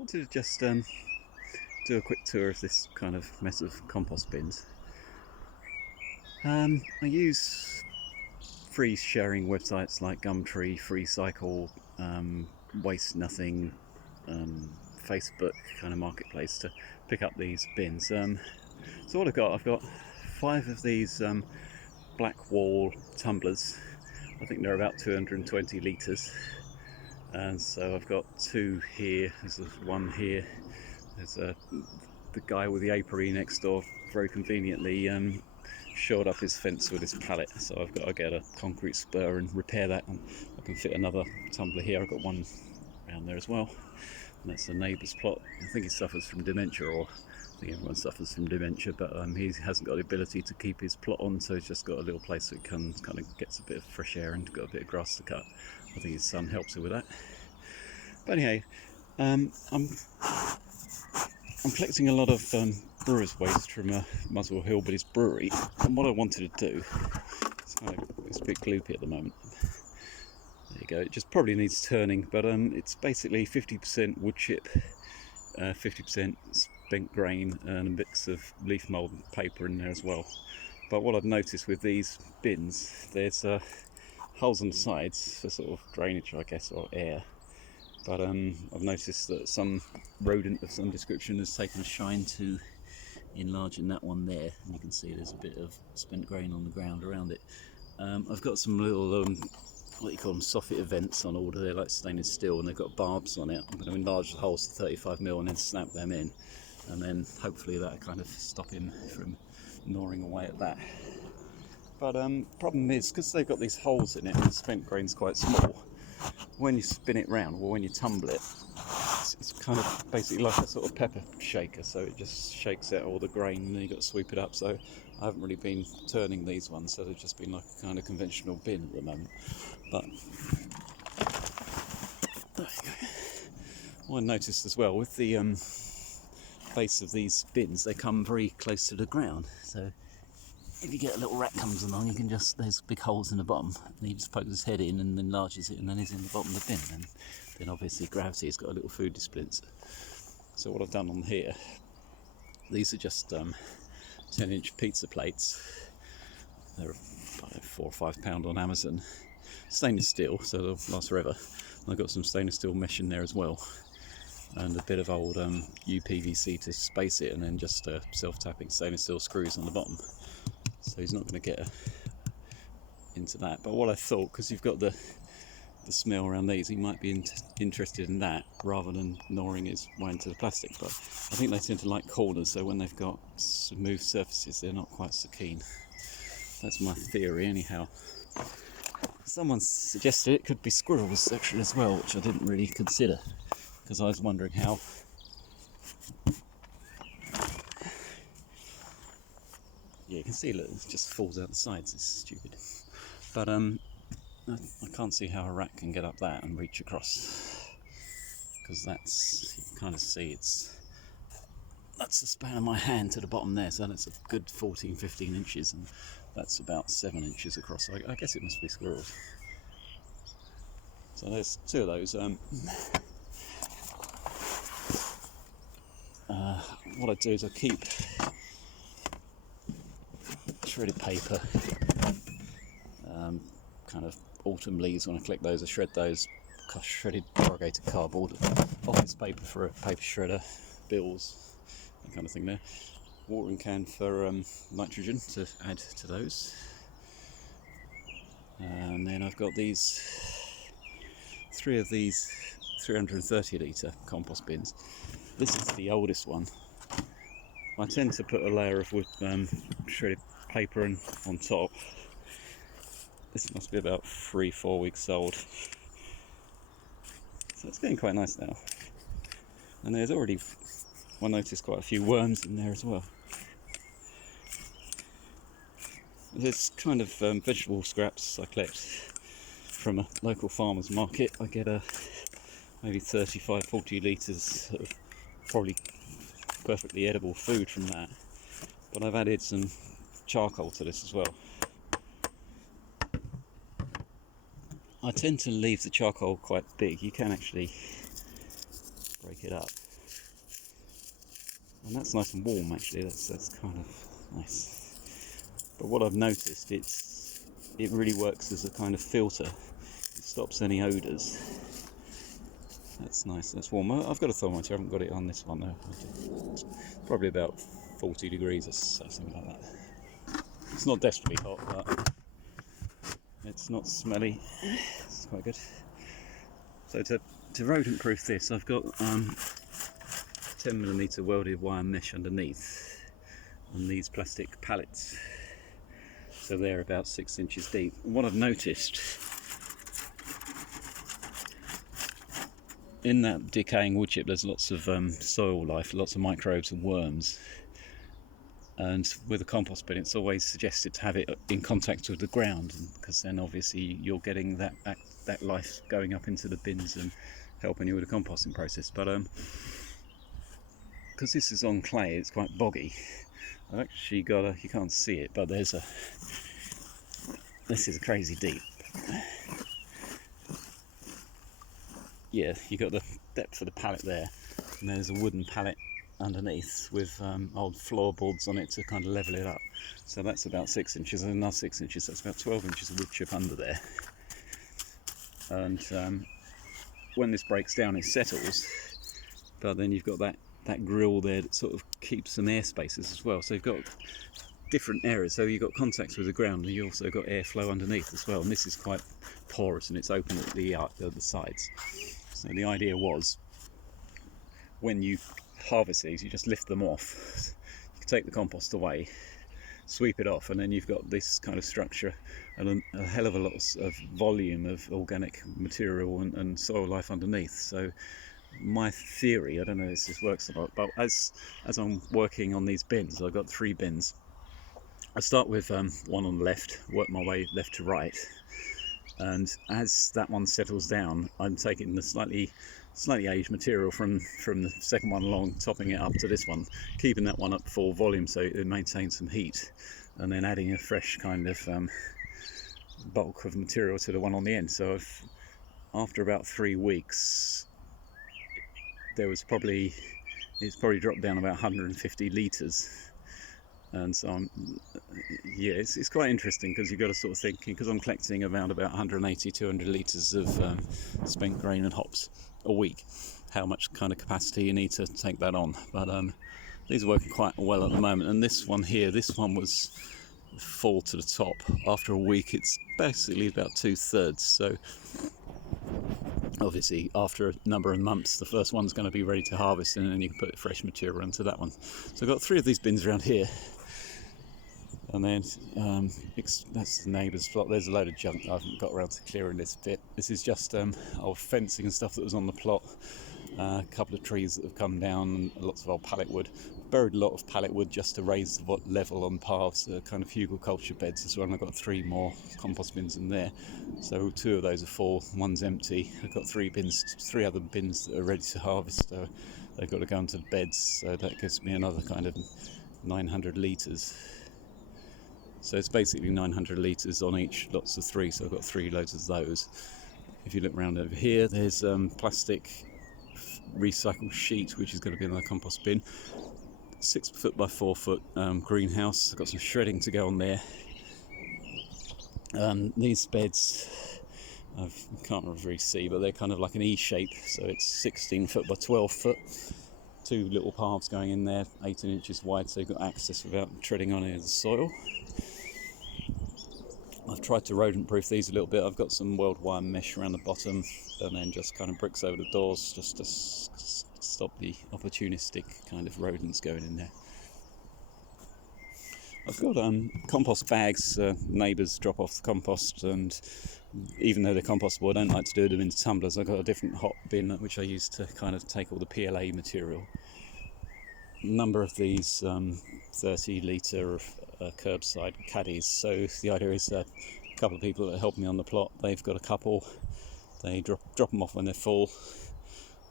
wanted to just do a quick tour of this kind of mess of compost bins. I use free sharing websites like Gumtree, FreeCycle, Waste Nothing, Facebook kind of marketplace to pick up these bins. So what I've got 5 of these black wall tumblers. I think they're about 220 litres. And so I've got 2 here, there's one here, there's the guy with the apiary next door very conveniently shored up his fence with his pallet, so I've got to get a concrete spur and repair that, and I can fit another tumbler here. I've got one around there as well, and that's a neighbour's plot. I think he suffers from dementia, or I think everyone suffers from dementia, but he hasn't got the ability to keep his plot on, so he's just got a little place so he kind of gets a bit of fresh air and got a bit of grass to cut. I think his son helps him with that. But anyway, I'm collecting a lot of brewer's waste from Muswell Hillbillies Brewery, and what I wanted to do, it's a bit gloopy at the moment. There you go. It just probably needs turning, but it's basically 50% wood chip, 50% spent grain, and a mix of leaf mould and paper in there as well. But what I've noticed with these bins, there's holes on the sides for sort of drainage, I guess, or air. But I've noticed that some rodent of some description has taken a shine to enlarging that one there, and you can see there's a bit of spent grain on the ground around it. I've got some little what you call them, soffit vents on order. They're like stainless steel and they've got barbs on it. I'm going to enlarge the holes to 35mm and then snap them in, and then hopefully that'll kind of stop him from gnawing away at that. But problem is, because they've got these holes in it and the spent grain's quite small, when you spin it round, or when you tumble it, it's kind of basically like a sort of pepper shaker, so it just shakes out all the grain and then you've got to sweep it up. So I haven't really been turning these ones, so they've just been like a kind of conventional bin at the moment. But there you go. What I noticed as well, with the base of these bins, they come very close to the ground, so if you get a little rat comes along, you can just, there's big holes in the bottom, and he just pokes his head in and enlarges it, and then he's in the bottom of the bin, and then obviously gravity has got a little food dispenser. So what I've done on here, these are just 10-inch pizza plates. They're £4 or £5 on Amazon. Stainless steel, so they'll last forever. And I've got some stainless steel mesh in there as well, and a bit of old UPVC to space it, and then just self-tapping stainless steel screws on the bottom. So he's not going to get into that. But what I thought, because you've got the smell around these, he might be interested in that rather than gnawing his way into the plastic. But I think they tend to like corners, so when they've got smooth surfaces, they're not quite so keen. That's my theory, anyhow. Someone suggested it could be squirrels actually as well, which I didn't really consider, because I was wondering how. Yeah, you can see, look, it just falls out the sides. It's stupid. But I can't see how a rat can get up that and reach across, because that's, you can kind of see that's the span of my hand to the bottom there, so that's a good 14-15 inches, and that's about 7 inches across. So I guess it must be squirrels. So there's 2 of those. What I do is I keep shredded paper, kind of autumn leaves when I collect those. I shred those, shredded corrugated cardboard, office paper for a paper shredder, bills, that kind of thing there. Watering can for nitrogen to add to those. And then I've got these 3 of these 330 litre compost bins. This is the oldest one. I tend to put a layer of wood, shredded paper on top. This must be about 3-4 weeks old. So it's getting quite nice now. And there's already, I noticed, quite a few worms in there as well. There's kind of vegetable scraps I collect from a local farmer's market. I get maybe 35-40 litres of probably perfectly edible food from that. But I've added some charcoal to this as well. I tend to leave the charcoal quite big. You can actually break it up. And that's nice and warm actually, that's kind of nice. But what I've noticed, it really works as a kind of filter. It stops any odours. That's nice, that's warm. I've got a thermometer, I haven't got it on this one though. It's probably about 40 degrees or something like that. It's not desperately hot, but it's not smelly. It's quite good. So to rodent proof this, I've got 10mm welded wire mesh underneath on these plastic pallets. So they're about 6 inches deep. And what I've noticed, in that decaying wood chip there's lots of soil life, lots of microbes and worms. And with a compost bin it's always suggested to have it in contact with the ground, because then obviously you're getting that life going up into the bins and helping you with the composting process. But because this is on clay, it's quite boggy. I've actually got you can't see it, but this is crazy deep. Yeah, you got the depth of the pallet there, and there's a wooden pallet underneath with old floorboards on it to kind of level it up. So that's about 6 inches, and another 6 inches, that's about 12 inches of wood chip under there. And when this breaks down it settles, but then you've got that grill there that sort of keeps some air spaces as well. So you've got different areas, so you've got contacts with the ground and you've also got airflow underneath as well. And this is quite porous and it's open at the sides. So the idea was, when you harvest these, you just lift them off, you can take the compost away, sweep it off, and then you've got this kind of structure and a hell of a lot of volume of organic material and soil life underneath. So my theory, I don't know if this works or not, but as I'm working on these bins, I've got 3 bins. I start with one on the left, work my way left to right, and as that one settles down, I'm taking the slightly aged material from the second one along, topping it up to this one, keeping that one up full volume so it maintains some heat, and then adding a fresh kind of bulk of material to the one on the end. So after about 3 weeks, it's probably dropped down about 150 litres. And so yeah, it's quite interesting, because you've got to sort of think, because I'm collecting around about 180-200 litres of spent grain and hops a week, how much kind of capacity you need to take that on. But these are working quite well at the moment. And this one here, was full to the top. After a week it's basically about 2/3. So obviously after a number of months the first one's going to be ready to harvest, and then you can put fresh material into that one. So I've got 3 of these bins around here. And then that's the neighbour's plot. There's a load of junk I haven't got around to clearing this bit. This is just old fencing and stuff that was on the plot. A couple of trees that have come down, and lots of old pallet wood. Buried a lot of pallet wood just to raise the level on paths, kind of hugelkultur beds as well. And I've got 3 more compost bins in there. So 2 of those are full, one's empty. I've got 3 other bins that are ready to harvest. So they've got to go into beds. So that gives me another kind of 900 litres. So it's basically 900 litres on each, lots of 3, so I've got 3 loads of those. If you look around over here, there's plastic recycled sheet, which is going to be in the compost bin. 6 foot by 4 foot greenhouse. I've got some shredding to go on there. These beds, I can't really see, but they're kind of like an E shape, so it's 16 foot by 12 foot. 2 little paths going in there, 18 inches wide, so you've got access without treading on any of the soil. I've tried to rodent proof these a little bit. I've got some weld wire mesh around the bottom, and then just kind of bricks over the doors, just to stop the opportunistic kind of rodents going in there. I've got compost bags. Neighbours drop off the compost, and even though they're compostable, I don't like to do them into tumblers. I've got a different hot bin which I use to kind of take all the PLA material. A number of these 30 litre curbside caddies. So the idea is a couple of people that help me on the plot, they've got a couple, they drop them off when they're full,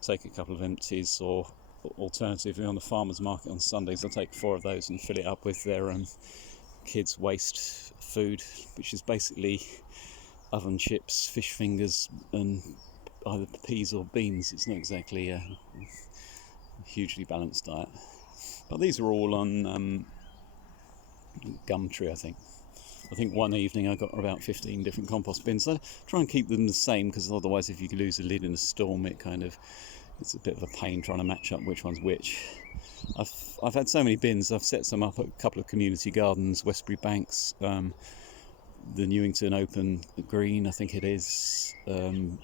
take a couple of empties, or alternatively on the farmers market on Sundays I'll take 4 of those and fill it up with their kids' waste food, which is basically oven chips, fish fingers, and either peas or beans. It's not exactly a hugely balanced diet. But these are all on Gumtree, I think. I think one evening I got about 15 different compost bins. I try and keep them the same, because otherwise if you lose a lid in a storm, it's a bit of a pain trying to match up which one's which. I've had so many bins. I've set some up at a couple of community gardens, Westbury Banks, the Newington Open Green, I think it is, and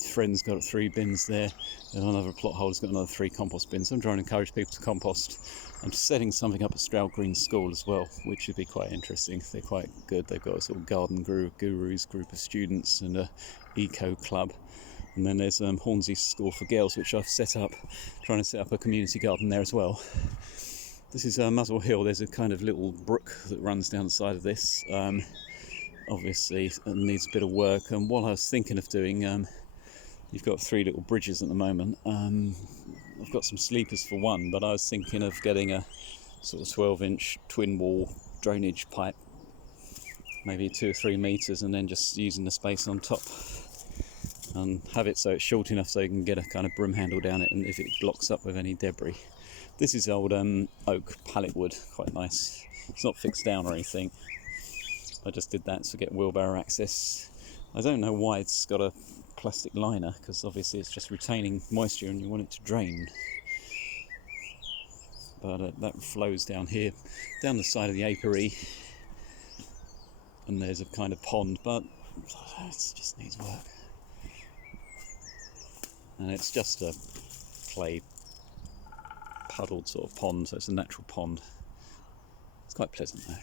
friends got 3 bins there, and another plot holder's got another 3 compost bins. I'm trying to encourage people to compost. I'm setting something up at Stroud Green School as well, which should be quite interesting. They're quite good. They've got a sort of garden gurus group of students and a eco club. And then there's Hornsey School for Girls, which I've set up, trying to set up a community garden there as well. This is Muswell Hill. There's a kind of little brook that runs down the side of this. Obviously it needs a bit of work, and what I was thinking of doing, you've got 3 little bridges at the moment. I've got some sleepers for one, but I was thinking of getting a sort of 12-inch twin wall drainage pipe, maybe 2 or 3 metres, and then just using the space on top, and have it so it's short enough so you can get a kind of broom handle down it, and if it blocks up with any debris. This is old oak pallet wood, quite nice. It's not fixed down or anything. I just did that to get wheelbarrow access. I don't know why it's got a plastic liner, because obviously it's just retaining moisture and you want it to drain. But that flows down here, down the side of the apiary, and there's a kind of pond, but it just needs work. And it's just a clay puddled sort of pond, so it's a natural pond. It's quite pleasant though.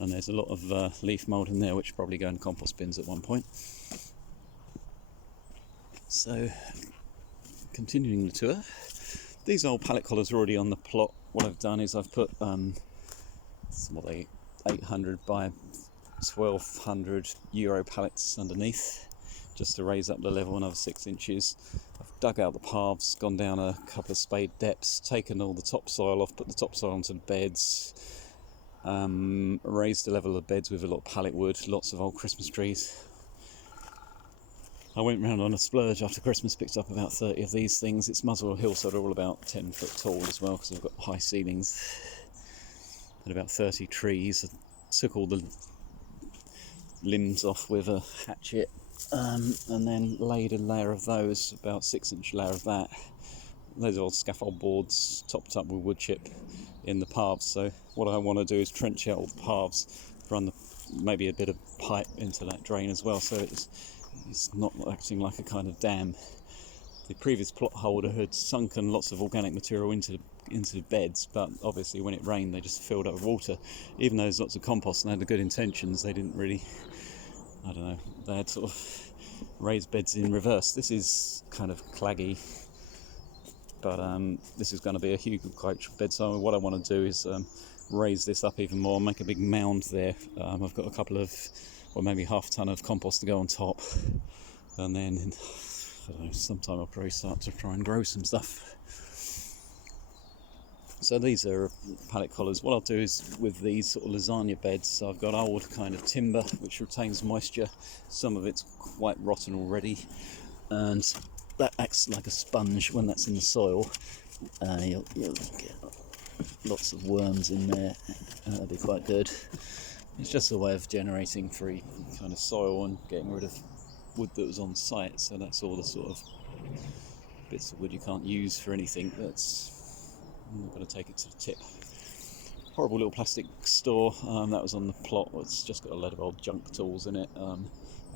And there's a lot of leaf mould in there, which probably go in compost bins at one point. So, continuing the tour. These old pallet collars are already on the plot. What I've done is I've put 800 by 1200 euro pallets underneath, just to raise up the level another 6 inches. I've dug out the paths, gone down a couple of spade depths, taken all the topsoil off, put the topsoil onto the beds, raised the level of the beds with a lot of pallet wood, lots of old Christmas trees. I went round on a splurge after Christmas, picked up about 30 of these things. It's Muswell Hill, so they're all about 10 foot tall as well, because they've got high ceilings. And about 30 trees. I took all the limbs off with a hatchet, and then laid a layer of those, about 6-inch layer of that. Those old scaffold boards topped up with wood chip in the paths. So what I want to do is trench out all the paths, run maybe a bit of pipe into that drain as well, so it's not acting like a kind of dam. The previous plot holder had sunken lots of organic material into the beds, but obviously when it rained they just filled up with water. Even though there's lots of compost and they had the good intentions, they didn't really, I don't know, they had sort of raised beds in reverse. This is kind of claggy, but this is going to be a huge bed, so what I want to do is raise this up even more, make a big mound there. I've got a couple of, or maybe half a ton of compost to go on top, and then I don't know, sometime I'll probably start to try and grow some stuff. So these are pallet collars. What I'll do is with these sort of lasagna beds, so I've got old kind of timber which retains moisture. Some of it's quite rotten already, and that acts like a sponge when that's in the soil. You'll get lots of worms in there, and that'll be quite good. It's just a way of generating free kind of soil and getting rid of wood that was on site. So that's all the sort of bits of wood you can't use for anything. I'm not going to take it to the tip. Horrible little plastic store that was on the plot. It's just got a load of old junk tools in it.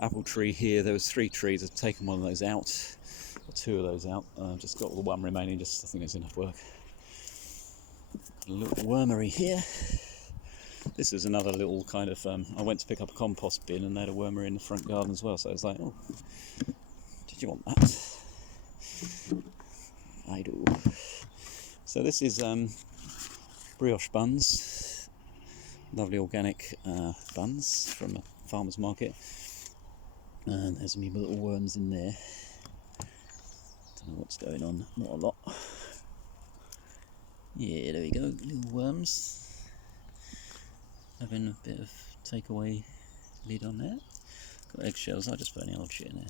Apple tree here. There was 3 trees. I've taken one of those out, or 2 of those out. Just got the one remaining. Just I think it's enough work. A little wormery here. This is another little kind of, I went to pick up a compost bin and they had a wormery in the front garden as well, so I was like, oh, did you want that? I do. So this is brioche buns, lovely organic buns from a farmer's market, and there's some little worms in there. Don't know what's going on, not a lot. Yeah, there we go, little worms. Having a bit of takeaway lid on there. Got eggshells, I'll just put any old shit in there.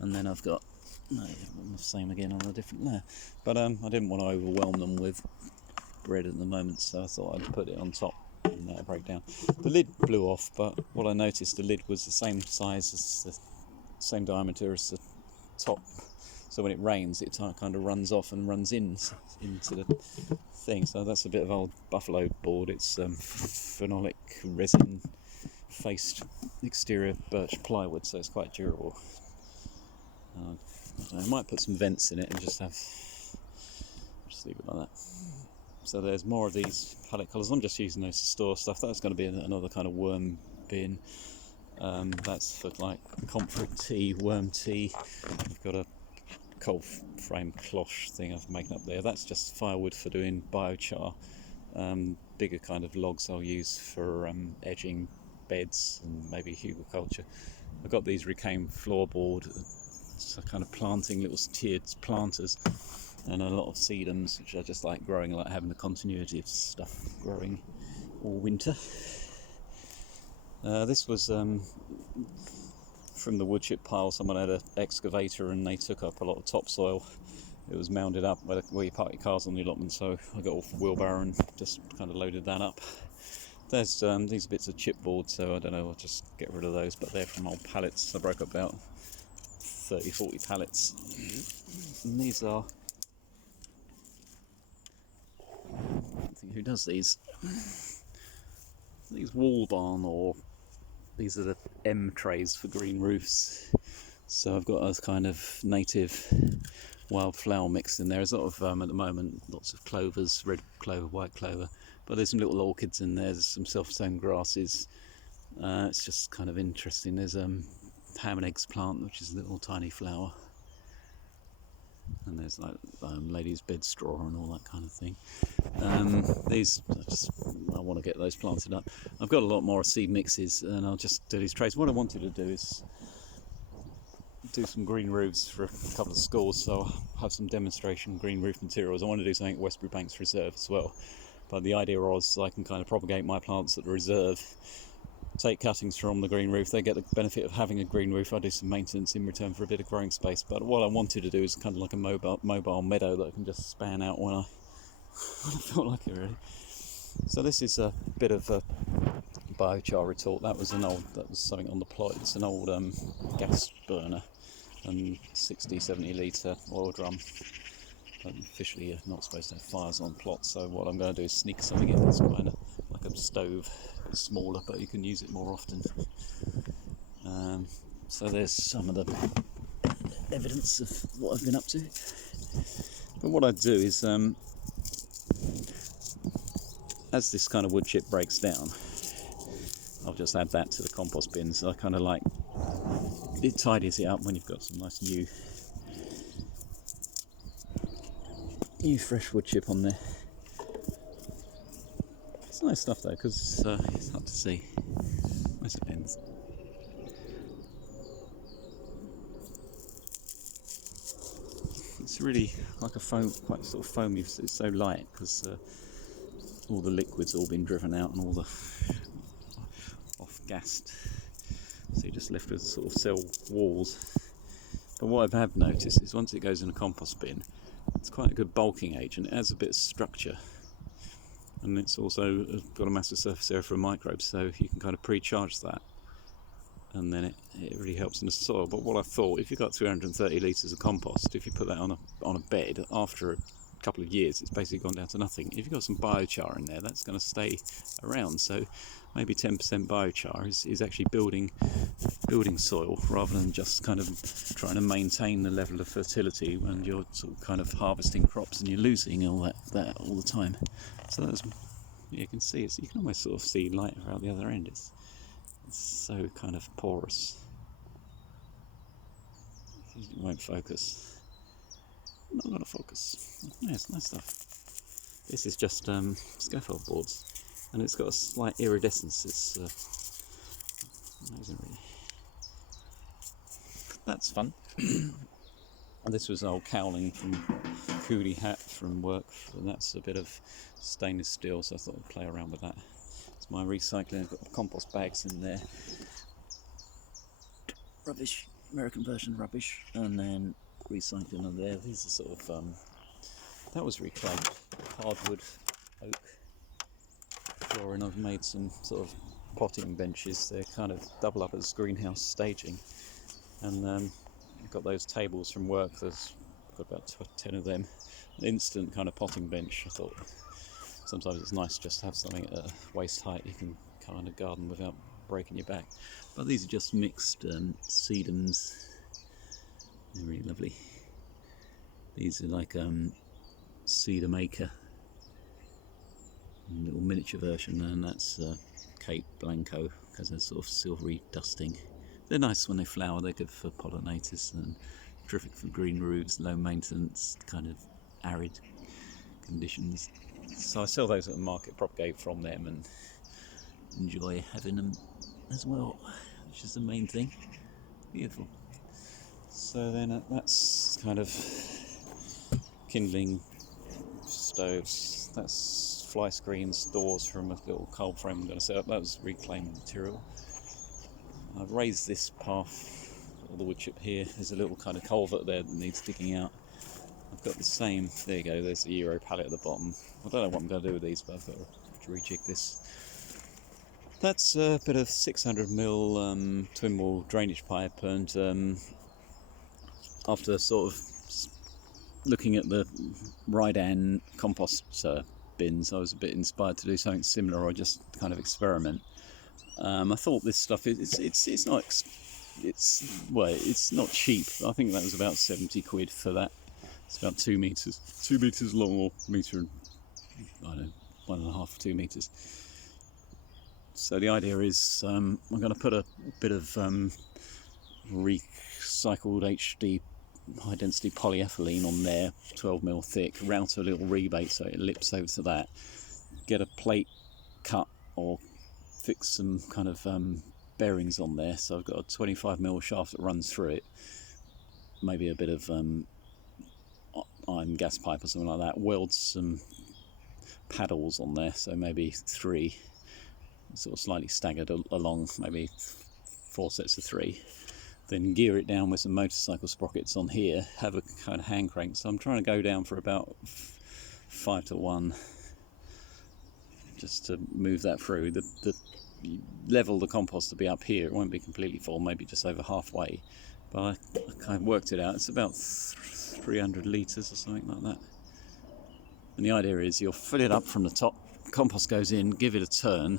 And then I've got No, the same again on a different layer. But I didn't want to overwhelm them with bread at the moment, so I thought I'd put it on top and let it break down. The lid blew off, but what I noticed, the lid was the same size as the same diameter as the top, so when it rains it kind of runs off and runs into the thing. So that's a bit of old buffalo board. It's phenolic resin faced exterior birch plywood, so it's quite durable. I might put some vents in it and just leave it like that. So there's more of these palette colours. I'm just using those to store stuff. That's going to be another kind of worm bin. That's for like comfort tea, worm tea. I've got a cold frame cloche thing I've made up there. That's just firewood for doing biochar. Bigger kind of logs I'll use for edging beds and maybe hugelkultur. I've got these reclaimed floorboard, so kind of planting little tiered planters, and a lot of sedums, which I just like growing, like having the continuity of stuff growing all winter. This was from the wood chip pile. Someone had an excavator and they took up a lot of topsoil. It was mounded up where you park your cars on the allotment, so I got off the wheelbarrow and just kind of loaded that up. There's these bits of chipboard, so I don't know, I'll just get rid of those, but they're from old pallets. I broke up about 30-40 pallets. And these are, I don't think who does these. These wall barn, or these are the M trays for green roofs. So I've got a kind of native wildflower mix in there. There's a lot of at the moment, lots of clovers, red clover, white clover, but there's some little orchids in there. There's some self-sown grasses. It's just kind of interesting. There's ham and eggs plant, which is a little tiny flower, and there's like ladies' bed straw and all that kind of thing. These I want to get those planted up. I've got a lot more seed mixes, and I'll just do these trays. What I wanted to do is do some green roofs for a couple of schools, so I'll have some demonstration green roof materials. I want to do something at Westbury Banks Reserve as well, but the idea was I can kind of propagate my plants at the reserve, take cuttings from the green roof. They get the benefit of having a green roof. I do some maintenance in return for a bit of growing space, but what I wanted to do is kind of like a mobile meadow that I can just span out when I felt like it, really. So this is a bit of a biochar retort. That was something on the plot. It's an old gas burner and 60-70 litre oil drum. Officially you're not supposed to have fires on plots, so what I'm going to do is sneak something in that's kind of like a stove. It's smaller, but you can use it more often. So there's some of the evidence of what I've been up to. But what I do is, as this kind of wood chip breaks down, I'll just add that to the compost bin. So I kind of like, it tidies it up when you've got some nice new fresh wood chip on there. It's nice stuff though, because it's hard to see. Nice pens. It's really like a foam, quite sort of foamy. It's so light because all the liquid's all been driven out and all the off-gassed. So you're just left with sort of cell walls. But what I have noticed is once it goes in a compost bin, it's quite a good bulking agent. It adds a bit of structure, and it's also got a massive surface area for microbes, so you can kind of pre-charge that, and then it really helps in the soil. But what I thought, if you've got 330 litres of compost, if you put that on a bed, after a couple of years it's basically gone down to nothing. If you've got some biochar in there, that's going to stay around, so maybe 10% biochar is actually building soil, rather than just kind of trying to maintain the level of fertility when you're sort of kind of harvesting crops and you're losing all that all the time. So that's, you can see you can almost sort of see light out the other end. It's so kind of porous. It won't focus. Not going to focus. Yeah, it's nice stuff. This is just scaffold boards, and it's got a slight iridescence. It's amazing, really. That's fun. This was an old cowling from Cooley hat from work, and that's a bit of stainless steel, so I thought I'd play around with that. It's my recycling. I've got compost bags in there. Rubbish, American version rubbish, and then recycling on there. These are sort of that was reclaimed hardwood, oak flooring. I've made some sort of potting benches. They're kind of double up as greenhouse staging, and I've got those tables from work. I've got about 10 of them. An instant kind of potting bench. I thought sometimes it's nice just to have something at waist height you can kind of garden without breaking your back. But these are just mixed sedums. They're really lovely. These are like cedar maker, a little miniature version, and that's Cape Blanco because they're sort of silvery dusting. They're nice when they flower. They're good for pollinators and terrific for green roofs, low maintenance, kind of arid conditions. So I sell those at the market, propagate from them, and enjoy having them as well, which is the main thing. Beautiful. So then that's kind of kindling stoves. That's fly screens, doors from a little cold frame I'm going to set up. That was reclaimed material. I've raised this path, all the wood chip here. There's a little kind of culvert there that needs digging out. I've got the same, there you go, there's the Euro pallet at the bottom. I don't know what I'm going to do with these, but I've got to rejig this. That's a bit of 600mm twin wall drainage pipe, and after sort of looking at the Rydan compost bins, I was a bit inspired to do something similar or just kind of experiment. I thought this stuff it's not cheap. I think that was about 70 quid for that. It's about 2 meters long, or metre and I don't know, 1.5 2 meters. So the idea is I'm going to put a bit of recycled HD high density polyethylene on there, 12mm thick, route a little rebate so it lips over to that, get a plate cut or fix some kind of bearings on there. So I've got a 25mm shaft that runs through it, maybe a bit of iron gas pipe or something like that, weld some paddles on there, so maybe 3 sort of slightly staggered along, maybe 4 sets of 3, then gear it down with some motorcycle sprockets on here, have a kind of hand crank. So I'm trying to go down for about 5-to-1 just to move that through. The level of the compost to be up here, it won't be completely full, maybe just over halfway, but I kind of worked it out. It's about 300 litres or something like that. And the idea is you'll fill it up from the top, compost goes in, give it a turn,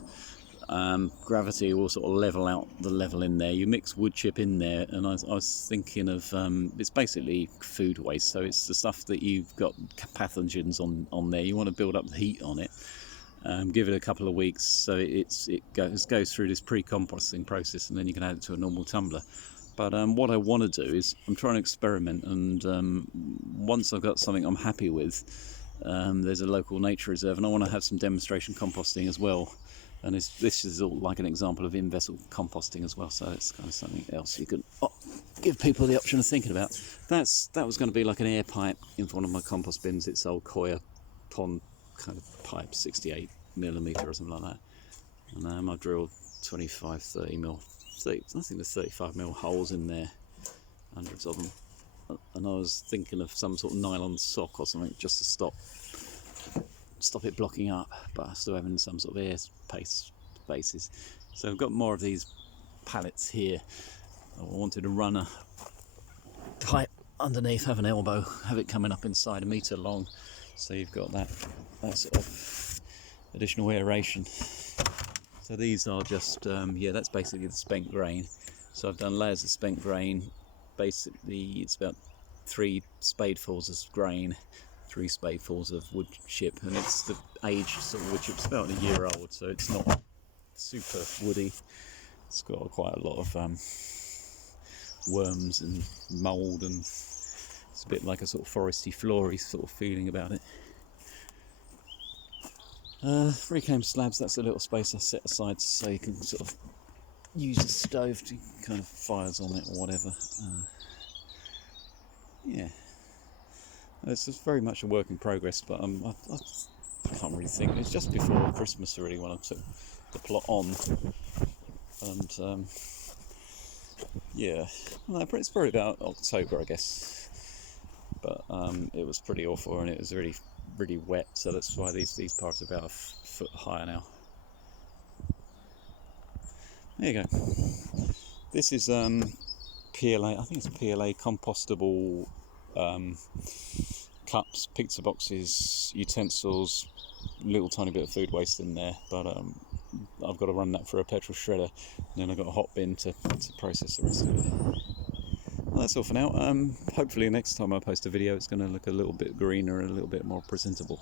gravity will sort of level out the level in there. You mix wood chip in there, and I was thinking of it's basically food waste, so it's the stuff that you've got pathogens on there. You want to build up the heat on it. Give it a couple of weeks so it goes through this pre-composting process, and then you can add it to a normal tumbler. But what I want to do is I'm trying to experiment, and once I've got something I'm happy with, there's a local nature reserve, and I want to have some demonstration composting as well. And this is all like an example of in-vessel composting as well, so it's kind of something else you could give people the option of thinking about. That was going to be like an air pipe in one of my compost bins. It's old Coir pond kind of pipe, 68mm or something like that. And I've drilled 25, 30mm, I think there's 35mm holes in there, hundreds of them. And I was thinking of some sort of nylon sock or something just to stop it blocking up, but still having some sort of air spaces. So I've got more of these pallets here. I wanted to run a pipe underneath, have an elbow, have it coming up inside 1 metre long, so you've got that sort of additional aeration. So these are just that's basically the spent grain. So I've done layers of spent grain. Basically it's about 3 spadefuls of grain, 3 spadefuls of wood chip, and it's the aged sort of wood chip. It's about 1 year old, so it's not super woody. It's got quite a lot of worms and mould, and it's a bit like a sort of foresty, flory sort of feeling about it. Reclaimed slabs, that's a little space I set aside so you can sort of use a stove to kind of fires on it or whatever. Yeah, it's just very much a work in progress, but I can't really think. It's just before Christmas really when I took the plot on, and yeah, well, it's probably about October, I guess. but it was pretty awful, and it was really wet, so that's why these parks are about a foot higher now. There you go. This is PLA, I think it's PLA compostable cups, pizza boxes, utensils, little tiny bit of food waste in there, but I've got to run that through a petrol shredder, and then I've got a hot bin to process the rest of it. Well, that's all for now. Hopefully next time I post a video it's going to look a little bit greener and a little bit more presentable.